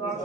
Amen.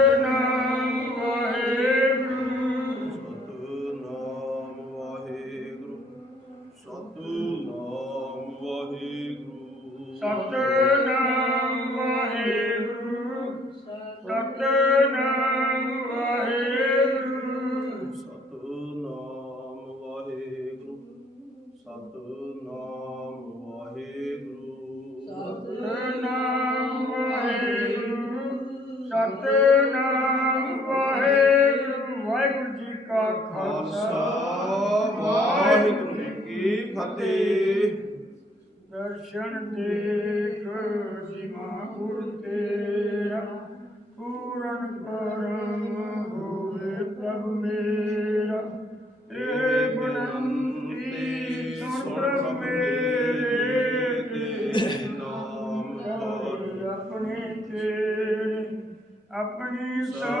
Khalsa Waheguru ਕੀ ਫਤਿਹ ਦਰਸ਼ਨ ਦੇਖ ਜਿਮਾ ਗੁਰ ਪੂਰਨ ਕਰਮ ਹੋਵੇ ਪ੍ਰਭ ਮੇਰਾ। ਇਹ ਬਨੰਤੀ ਸੁਣ ਪ੍ਰਭ ਮੇਰੇ ਤੇ, ਨਾਮ ਆਪਣੇ ਤੇਰੇ, ਆਪਣੀ ਸ਼ਰਨ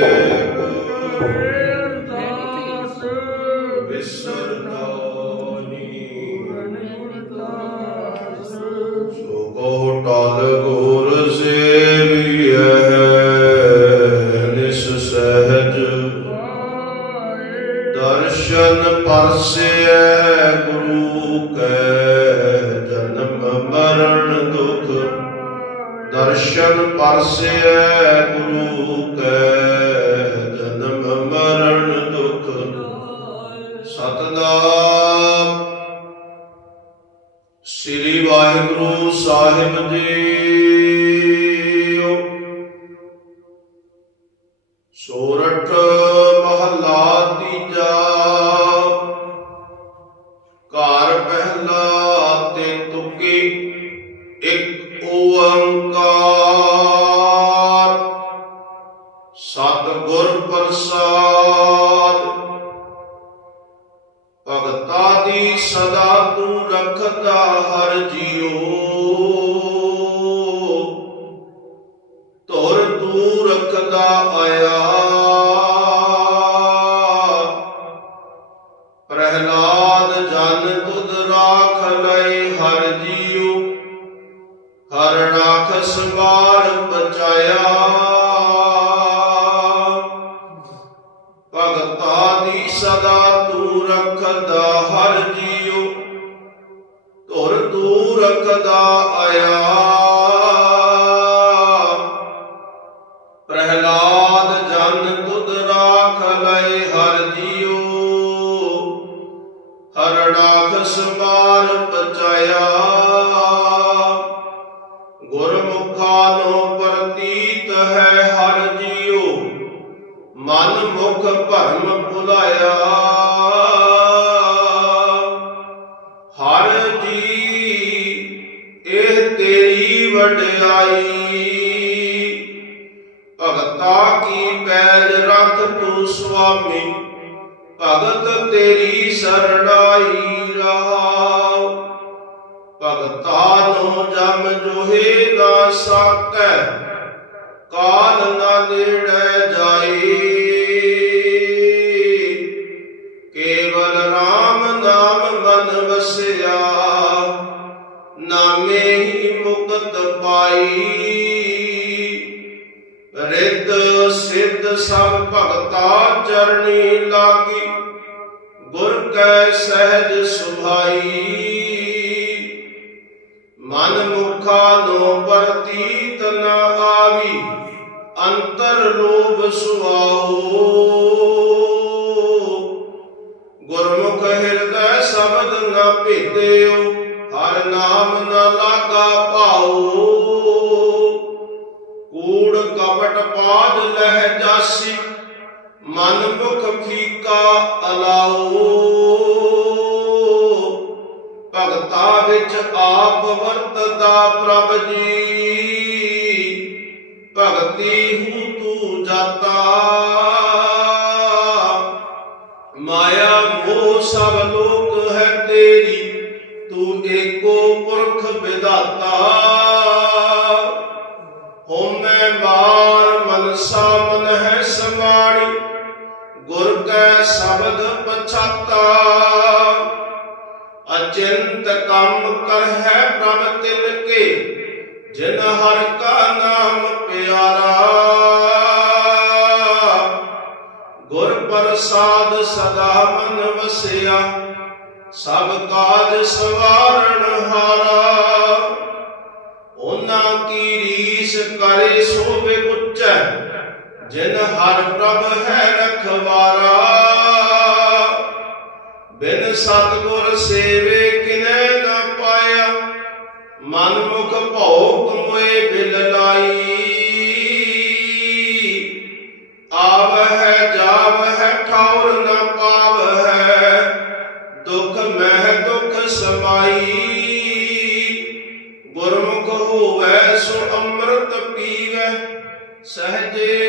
ਦਰਸ਼ਨ ਪਰਸਿਐ ਗੁਰੂ ਕੈ ਜਨਮ ਮਰਨ ਦੁਖ ਸਤਨਾਮ। ਸ੍ਰੀ ਵਾਹਿਗੁਰੂ ਸਾਹਿਬ ਜੀ ਸੋਰਠ ਰੱਖਦਾ ਹਰ ਜੀਉ। ਧੁਰ ਤੂੰ ਰੱਖਦਾ ਆਇਆ। ਪ੍ਰਹਲਾਦ ਜਨ ਤੁਧ ਰਾਖ ਲਈ ਹਰ ਜੀਉ। ਹਰ ਰਾਖ ਸੰਭਾਲ ਬਚਾਇਆ ਧੁਰ ਤੂੰ ਆਇਆ। ਪ੍ਰਹਿਲਾਦ ਜਨ ਤੁਧ ਰਾਖ ਲਈ ਹਰ ਜੀਉ ਹਰ ਰਾਖ ਸਮਾਰ ਬਚਾਇਆ ਗੁਰਮੁਖਾਂ ਨੂੰ ਪ੍ਰਤੀਤ ਹੈ ਹਰ ਜੀਉ ਮਨ ਮੁਖ ਭਰਮ ਭੁਲਾਇਆ। ਵਡਿਆਈ ਭਗਤਾ ਕੀ ਪੈਜ ਰੱਖ ਤੂੰ ਸੁਆਮੀ, ਭਗਤ ਤੇਰੀ ਸਰਣਾਈ ਰਹਾਉ ਭਗਤਾ ਨੂੰ ਜਮ ਜੋਹੇ ਨਾ ਸਾਕੈ, ਕਾਲ ਨਾ ਨੇੜੇ ਜਾਈ। ਕੇਵਲ RAM ਨਾਮ ਮਨ ਵਸੇ ਪਾਈ। ਰਿੱਧ ਸਿੱਧ ਸਭ ਭਗਤਾ ਚਰਣੀ ਲਾਗੀ। ਗੁਰ ਕੈ ਸਹਿਜ ਸੁਭਾਈ। ਮਨ ਮੁਖਾ ਨੋ ਪ੍ਰਤੀਤ ਨ ਆਵੀ। ਅੰਤਰ ਲੋਭ ਸੁਆਓ। ਕੂੜ ਕਪਟ ਪਾਦ ਲਹਿ ਜਾਸੀ, ਮਨ ਮੁਖ ਫੀਕਾ ਅਲਾਓ। ਭਗਤਾ ਵਿੱਚ ਆਪ ਵਰਤਦਾ ਪ੍ਰਭ ਜੀ, ਭਗਤੀ ਹੂੰ ਤੂੰ ਜਾਤਾ। ਮਾਇਆ ਮੋਹ ਸਭ ਲੋਕ ਗੁਰ ਕੈ ਸ਼ਬਦ ਪਛਾਤਾ, ਅਚਿੰਤ ਕੰਮ ਕਰ ਪ੍ਰਭ ਤਿਨ ਕੇ, ਜਿਨ ਹਰ ਕਾ ਨਾਮ ਪਿਆਰਾ। ਗੁਰ ਪ੍ਰਸਾਦ ਸਦਾ ਮਨ ਵਸਿਆ, ਸਭ ਕਾਜ ਸਵਾਰਨ ਹਾਰਾ। ਉਹਨਾਂ ਕੀ ਰੀਸ ਕਰੇ ਸੋਵੇ ਉੱਚੈ ਜਿਨ ਹਰ ਪ੍ਰਭ ਹੈ ਰਖਵਾਰਾ, ਬਿਨ ਸਤਗੁਰ ਸੇਵੇ ਕਿਨੈ ਨ ਪਾਇਆ, ਮਨ ਮੁਖ ਭਉ ਕਮੋਏ ਬਿਲ ਲਾਈ। ਆਵ ਹੈ, ਜਾਵ ਹੈ ਠੌਰ ਨ ਪਾਵ ਹੈ, ਦੁਖ ਮਹਿ ਦੁਖ ਸਮਾਈ। ਗੁਰਮੁਖ ਹੋਵੈ, ਸੋ ਅੰਮ੍ਰਿਤ ਪੀਵੈ, ਸਹਜੇ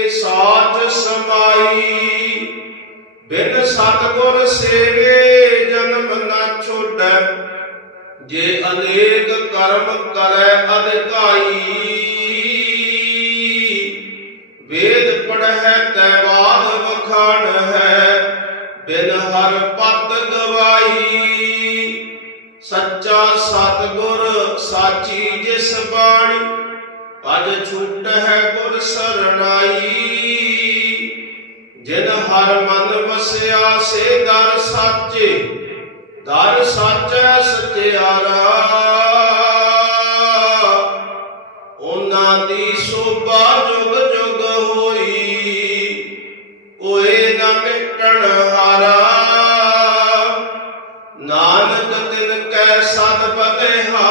ਬਿਨ ਸਤਗੁਰ ਸੇਵੇ ਜਨਮ ਨਾ ਛੋੜੈ। ਜੇ ਅਨੇਕ ਕਰਮ ਕਰੈ ਅਧਿਕਾਈ। ਵੇਦ ਪੜ੍ਹੈ ਤੈ ਬਾਦ ਵਖਾਣ ਹੈ, ਬਿਨ ਹਰ ਪਤ ਗਵਾਈ। ਸੱਚਾ ਸਤਗੁਰ ਸਾਚੀ ਜਿਸ ਬਾਣੀ, ਅਜ ਛੁੱਟ ਹੈ ਗੁਰ ਸਰਣਾਈ। ਜਿਨ ਹਰ ਮਨ ਵਸਿਆ, ਸੇ ਦਰ ਸਾਚੇ। ਦਰ ਸਾਚੈ ਸਚਿਆਰਾ। ਉਹਨਾਂ ਦੀ ਸੋਭਾ ਜੁਗ ਜੁਗ ਹੋਈ, ਕੋਏ ਨਾ ਮਿਟਣ ਹਾਰਾ। ਨਾਨਕ ਤਿਨ ਕੈ ਸਦ ਬਲਿਹਾਰੈ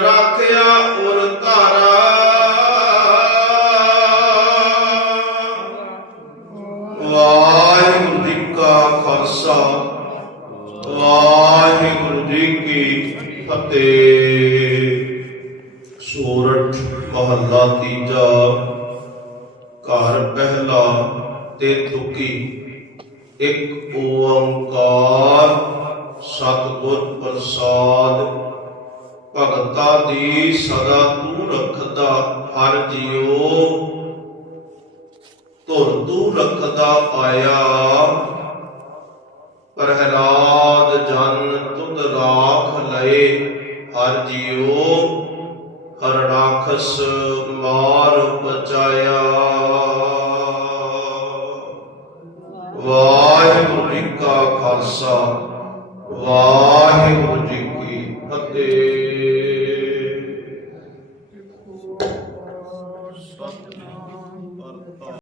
ਰਾਖਿਆ ਉਰ ਧਾਰਾ। ਵਾਹਿਗੁਰੂ ਜੀ ਕਾ ਖਾਲਸਾ, ਵਾਹਿਗੁਰੂ ਜੀ ਕੀ ਫਤਿਹ। ਸੂਰਠ ਮਹੱਲਾ ਤੀਜਾ, ਘਰ ਪਹਿਲਾ ਤੇ ਤੁਕੀ ਇੱਕ ਓੰਕਾਰ, ਸਤਿਗੁਰ ਪ੍ਰਸਾਦ ਭਗਤਾ ਦੀ ਸਦਾ ਤੂੰ ਰੱਖਦਾ, ਹਰ ਜਿਉ ਧੁਰ ਤੂੰ ਰੱਖਦਾ ਆਇਆ ਪ੍ਰਹਿਲਾਦ ਜਨ ਤੁਧ ਰਾਖ ਲਏ, ਹਰ ਜਿਉ ਹਰ ਰਾਖਸ ਮਾਰ ਬਚਾਇਆ। ਵਾਹਿਗੁਰੂ ਜੀ ਕਾ ਖਾਲਸਾ, ਵਾਹਿਗੁਰੂ